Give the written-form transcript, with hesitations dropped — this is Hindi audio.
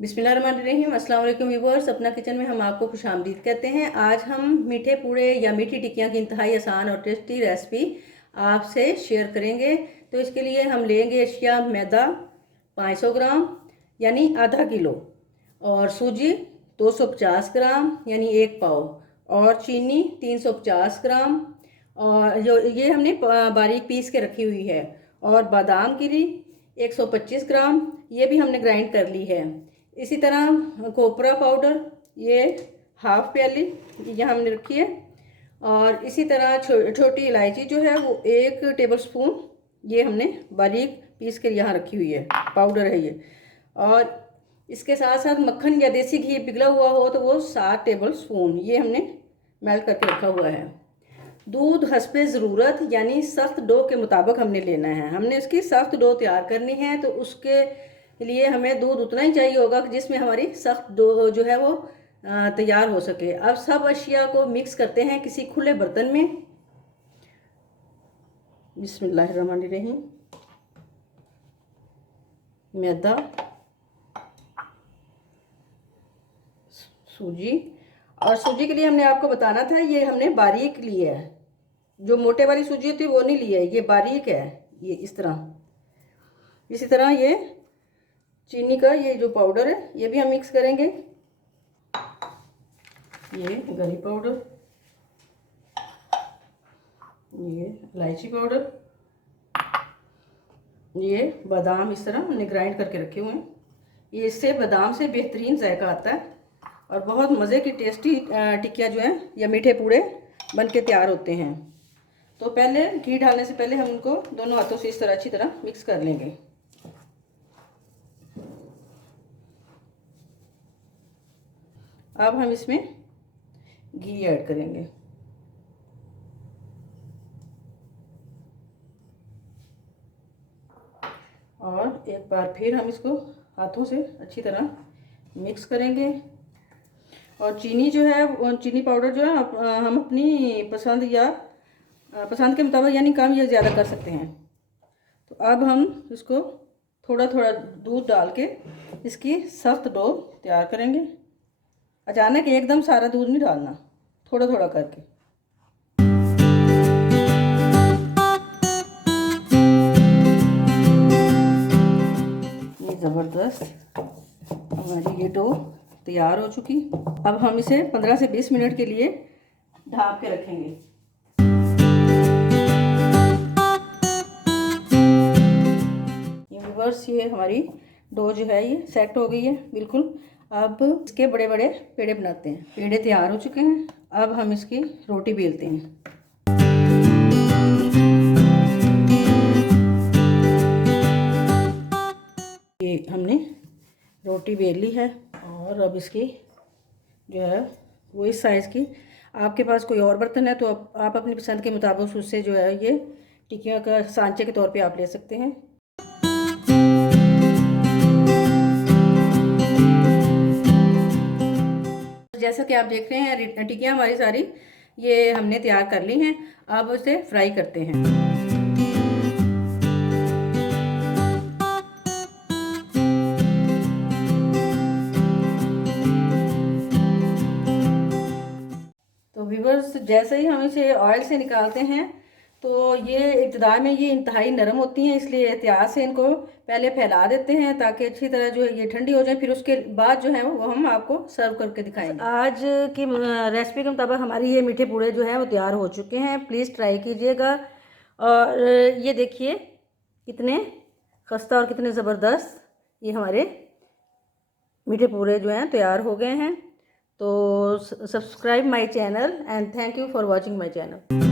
बिस्मिल्लाहिर्रहमानिर्रहीम। अस्सलाम वालेकुम व्यूअर्स, अपना किचन में हम आपको खुशामदीद कहते हैं। आज हम मीठे पूड़े या मीठी टिक्कियाँ की इंतहाई आसान और टेस्टी रेसिपी आपसे शेयर करेंगे। तो इसके लिए हम लेंगे अशिया मैदा 500 ग्राम यानी आधा किलो, और सूजी 250 ग्राम यानी 1 पाव, और चीनी 350 ग्राम, और जो ये हमने बारीक पीस के रखी हुई है, और बादाम गिरी 125 ग्राम, ये भी हमने ग्राइंड कर ली है। इसी तरह कोपरा पाउडर ये हाफ प्याली यहाँ हमने रखी है, और इसी तरह छोटी इलायची जो है वो 1 टेबलस्पून ये हमने बारीक पीस कर यहाँ रखी हुई है, पाउडर है ये। और इसके साथ साथ मक्खन या देसी घी पिघला हुआ हो तो वो 7 टेबलस्पून ये हमने मेल्ट करके रखा हुआ है। दूध हस्बे ज़रूरत यानी सख्त डो के मुताबिक हमने लेना है। हमने इसकी सख्त डो तैयार करनी है, तो उसके लिए हमें दूध उतना ही चाहिए होगा कि जिसमें हमारी सख्त डो जो है वो तैयार हो सके। अब सब अशिया को मिक्स करते हैं किसी खुले बर्तन में। बिस्मिल्लाहिर्रहमानिर्रहीम। मैदा, सूजी, और सूजी के लिए हमने आपको बताना था ये हमने बारीक ली है, जो मोटे वाली सूजी होती है वो नहीं ली है, ये बारीक है, ये इस तरह। इसी तरह ये चीनी का ये जो पाउडर है ये भी हम मिक्स करेंगे। ये गरी पाउडर, ये इलायची पाउडर, ये बादाम इस तरह हमने ग्राइंड करके रखे हुए हैं। ये इससे बादाम से बेहतरीन जायका आता है और बहुत मज़े की टेस्टी टिक्कियाँ जो हैं या मीठे पूड़े बन के तैयार होते हैं। तो पहले घी डालने से पहले हम उनको दोनों हाथों से इस तरह अच्छी तरह मिक्स कर लेंगे। अब हम इसमें घी ऐड करेंगे। और एक बार फिर हम इसको हाथों से अच्छी तरह मिक्स करेंगे। और चीनी जो है, चीनी पाउडर जो है हम अपनी पसंद के मुताबिक यानी कम या ज़्यादा कर सकते हैं। तो अब हम इसको थोड़ा थोड़ा दूध डाल के इसकी सख्त डो तैयार करेंगे। अचानक एकदम सारा दूध नहीं डालना, थोड़ा थोड़ा करके। ये ज़बरदस्त हमारी ये डो तैयार हो चुकी। अब हम इसे 15 से 20 मिनट के लिए ढक के रखेंगे। ये व्यूअर्स, ये हमारी डो जो है ये सेट हो गई है बिल्कुल। अब इसके बड़े बड़े पेड़े बनाते हैं। पेड़े तैयार हो चुके हैं, अब हम इसकी रोटी बेलते हैं। ये हमने रोटी बेल ली है, और अब इसकी जो है वो इस साइज़ की, आपके पास कोई और बर्तन है तो आप अपनी पसंद के मुताबिक उससे जो है ये टिक्कियों का सांचे के तौर पे आप ले सकते हैं। जैसा कि आप देख रहे हैं टिक्कियाँ हमारी सारी ये हमने तैयार कर ली हैं। अब उसे फ्राई करते हैं। तो व्यूअर्स, जैसे ही हम इसे ऑयल से निकालते हैं तो ये इब्तिदा में ये इंतहाई नरम होती हैं, इसलिए एहतियात से इनको पहले फैला देते हैं ताकि अच्छी तरह जो है ये ठंडी हो जाए। फिर उसके बाद जो है वो हम आपको सर्व करके दिखाएंगे। आज की रेसिपी के मुताबिक हमारी ये मीठे पूड़े जो हैं वो तैयार हो चुके हैं। प्लीज़ ट्राई कीजिएगा। और ये देखिए कितने खस्ता और कितने ज़बरदस्त ये हमारे मीठे पूड़े जो हैं तैयार हो गए हैं। तो subscribe my channel and thank you for watching my channel.